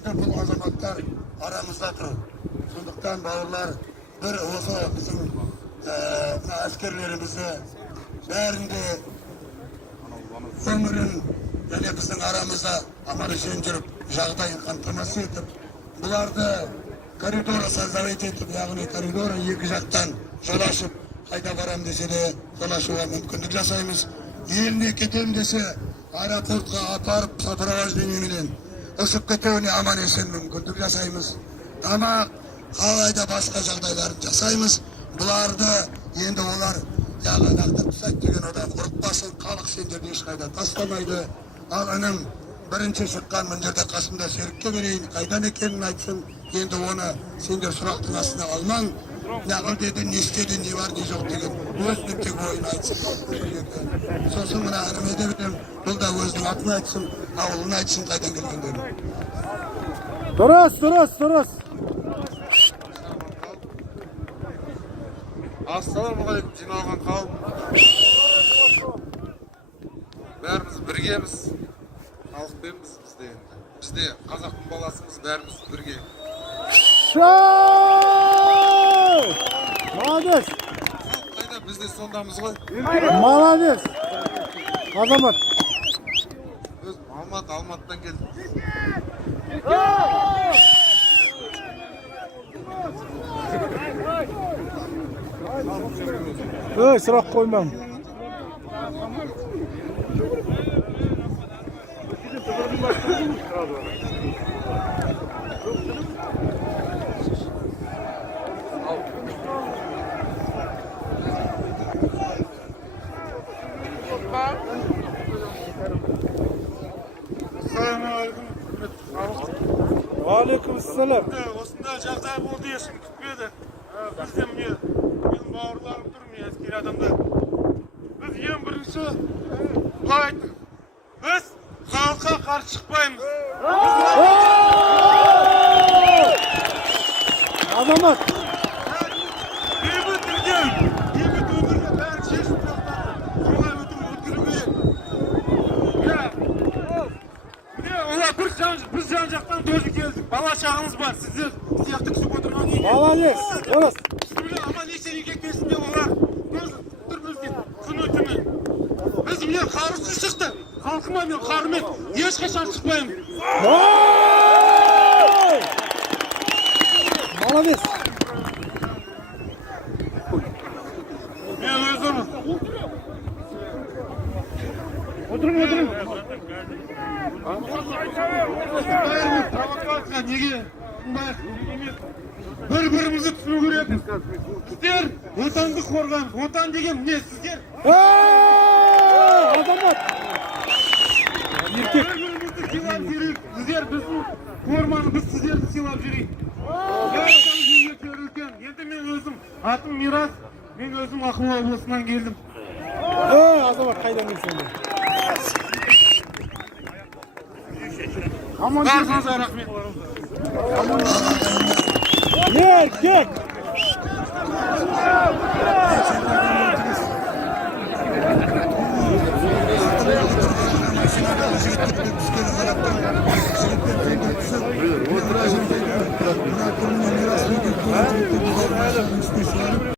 Енді бұл азаматтар арамызда тұр. Сондықтан бауырлар, бір осы біздің әскерлерімізді бәрінде өмірін және біздің арамызда аман-есен жүріп, жағдайын қамтамасыз етіп, бұларды коридоры создавать етіп, яғни коридоры екі жақтан жол ашып, қайда барам десе де жол ашуға мүмкіндік жасаймыз. Еліне кетем десе, аэропортқа апарып сопровождениеменен ұшып кетуіне аман-есен мүмкіндік жасаймыз. Тамақ, қалайда басқа жағдайларын жасаймыз. Бұларды енді олар яғанақтап тастайды деген одан қорықпасын, халық сендерді ешқайда тастамайды. Ал інім бірінші шыққан мына жерде қасымда серікке берейін, қайдан екенін айтсын. Енді оны сендер сұрақтың астына алмаң. Нағыл деді, не істеді, не бар, не жоқ деген өзінің тек ойын айтсын. Сосын мына ініме де берем, бұл да өзінің атын айтсын, ауылын айтсын, қайдан келгендерін. Дұрыс. Ассалаумағалейкум, жиналған қауым. Бәріміз біргеміз, халықпенбіз бізде. Бізде қазақтың баласымыз, бәріміз бірге. Молодец! Қайда бізде сондамыз ғой. Молодец! Азамат! Біз Алматыдан келдік. Сұрақ қоймам. Алейкумассалам. Осында жағдай болды, ешкім күтпеді. Бізде менің бауырларым тұр, мен әскери адамдар. Біз ең бірінші былай айттық. Біз халыққа қарсы шықпаймыз. Азамат! Бейбіт өмірге бәрі шешім тастады. Солай өткізу керек. Олар біз жан жақтан тоже келдік. Бала шағымыз бар, сіздер сияқты күтіп отырған екен. Молодец! Дұрыс! Аман есен үйге келсінде олар тұр бізге күні-түні. Біз мен қарусыз шықты. Халқыма мен қарымен ешқашан шықпаймын. Молодец! Мен өзім. Отырың. Провокация неге? Бір-бірімізді түсіну керек. Сіздер отанды қорған. Отан деген не сіздер? Азамат! Еркек! Бір-бірімізді сыйлап жүрейік. Сіздер біздің форманы, біз сіздерді сыйлап жүрейік. Енді мен өзім, атым Мирас, мен өзім Ақмола облысынан келдім. Азамат, қайдан келсің? Барыңызға рахмет. Еркек!